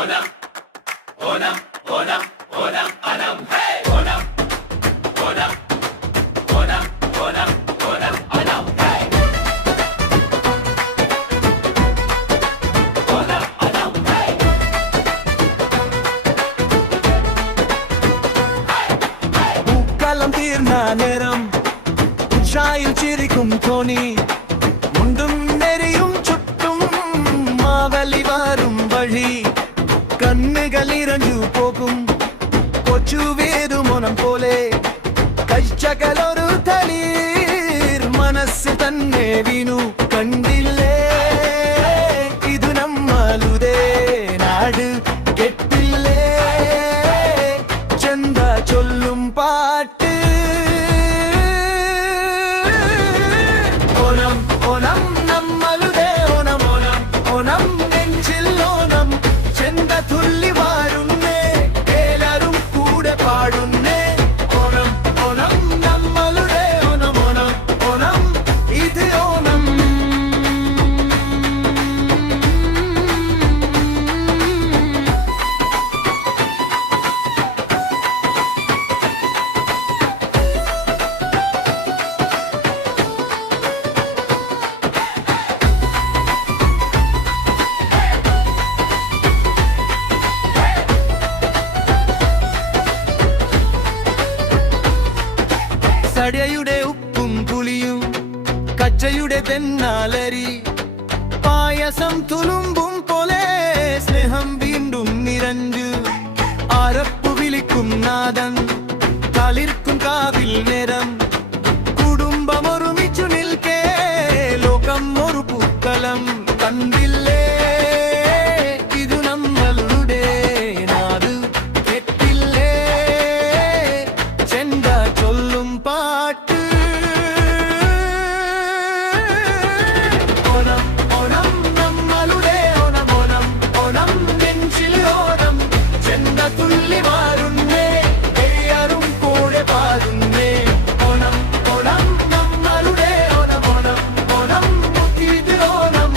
ഓണം ഓണം ഓണം ഓണം അനം ഹേ ഓണം ഓണം ഓണം ഓണം ഓണം അനം ഹേ ഓണം അനം ഹേ പൂക്കാലം തീർന്ന നേരം ഉഷായിൽ ചിരിക്കും തോണി മുണ്ടും നെരിയും ചുറ്റും മാവലി വാരും വഴി കണ്ണുകളിരഞ്ഞു പോകും കൊച്ചു വേദുമോനം പോലെ കൈച്ചകലൊരു തളീർ മനസ്സ് തന്നെ വീണു കണ്ടില്ലേ ഇതു നമ്മളുടെ നാട് കെട്ടില്ലേ ചെന്ത ചൊല്ലും പാട്ട് ഓണം ഓണം നമ്മളുടെ ഓണം ഓണം ഓണം നെഞ്ചിൽ ഓണം ചെന്ത തുള്ളി വാരുന്നേ എല്ലാരും കൂടെ പാടുന്നേ ഓണം ഓണം നമ്മളുടെ ഓണം ഓണം ഓണം ഇത് ഓണം സടയുടെ ഉപ്പും പുളിയും കച്ചയുടെ തെന്നാലരി പായസം തുളുമ്പും പോലെ സ്നേഹം വീണ്ടും നിറഞ്ഞു ആരപ്പു വിളിക്കും നാദൻ തളിർക്കും കാവിൽ നേരം കുടുംബം ഒരുമിച്ചു നിൽക്കേ ലോകം ഒരു പൂക്കലം കണ്ടില്ലേ ഇതു നമ്മളുടെ നാട് കെട്ടില്ലേ ചെണ്ട ചൊല്ലും പാട്ട് ഓണം ഓണം നമ്മളുടെ ഓണം ഓണം ഓണം നെഞ്ചിൽ ഓണം ചെണ്ട തുള്ളി മാറുന്നേ എല്ലാരും കൂടെ പാടുന്നേ ഓണം ഓണം നമ്മളുടെ ഓണം ഓണം ഓണം ഇത് ഓണം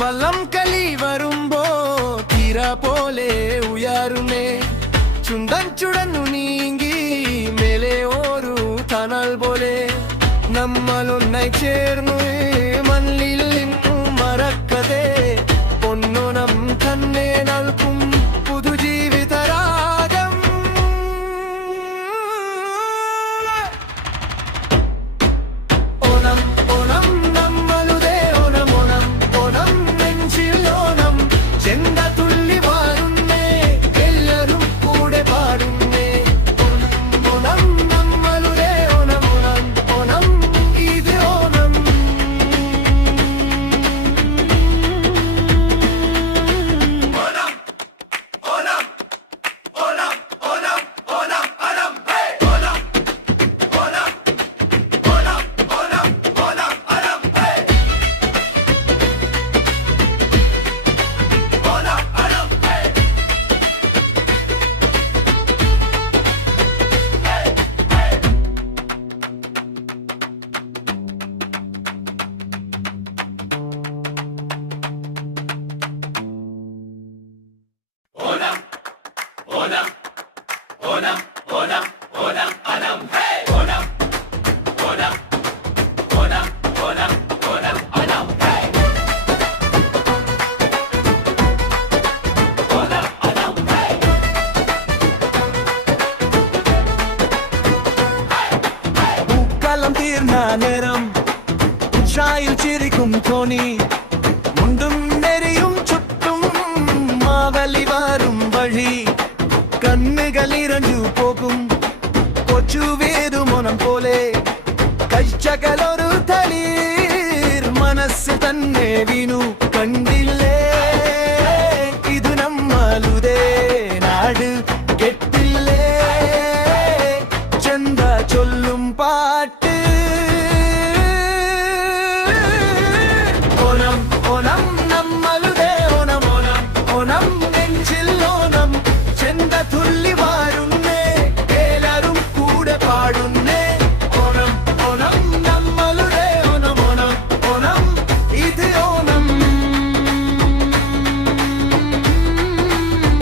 വള്ളം കളി വരുമ്പോ തീര പോലെ ഉയരുന്നേ ചുണ്ടൻ ചുടന്നു നീങ്ങി മേലെ ഒരു തണൽ പോലെ നമ്മളൊന്നായി ചേർന്നു മണ്ണിൽ നിന്നു മറക്കതേ പൊന്നോണം തന്നെ നൽകും പുതുജീവിതരാഗം ഓണം ഓണം നമ്മളുടെ ഓണം ഓണം ഓണം നെഞ്ചിൽ ഓണം ചെണ്ട തുള്ളി വാരുന്നേ എല്ലാരും കൂടെ പാടുന്നേ ഓണം ഓണം നമ്മളുടെ ഓണം ഓണം ഓണം ഇത് ഓണം ഓണം ഓണം ഓണം ഓണം ഓണം അനം ഹേ ഓണം ഓണം ഓണം ഓണം ഓണം അനം ഹേ ഓണം അനം ഹേ ഓണം ഓണം ഓണം ഓണം ഓണം അനം ഹേ ഓണം ഓണം ഓണം ഓണം ഓണം അനം ഹേ ഓണം അനം ഹേ പൂക്കാലം തീർന്ന നേരം ഉഷായിൽ ചിരിക്കും തോണി മുണ്ടും നെരിയും ചുറ്റും മാവലി വാരും വഴി കണ്ണുകളിരഞ്ഞു പോകും കൊച്ചു വേദുമോനം പോലെ കൈച്ചകലൊരു തളീർ മനസ്സ് തന്നെ വീണു കണ്ടില്ലേ ഇതു നമ്മളുടെ നാട് കെട്ടില്ലേ തുള്ളി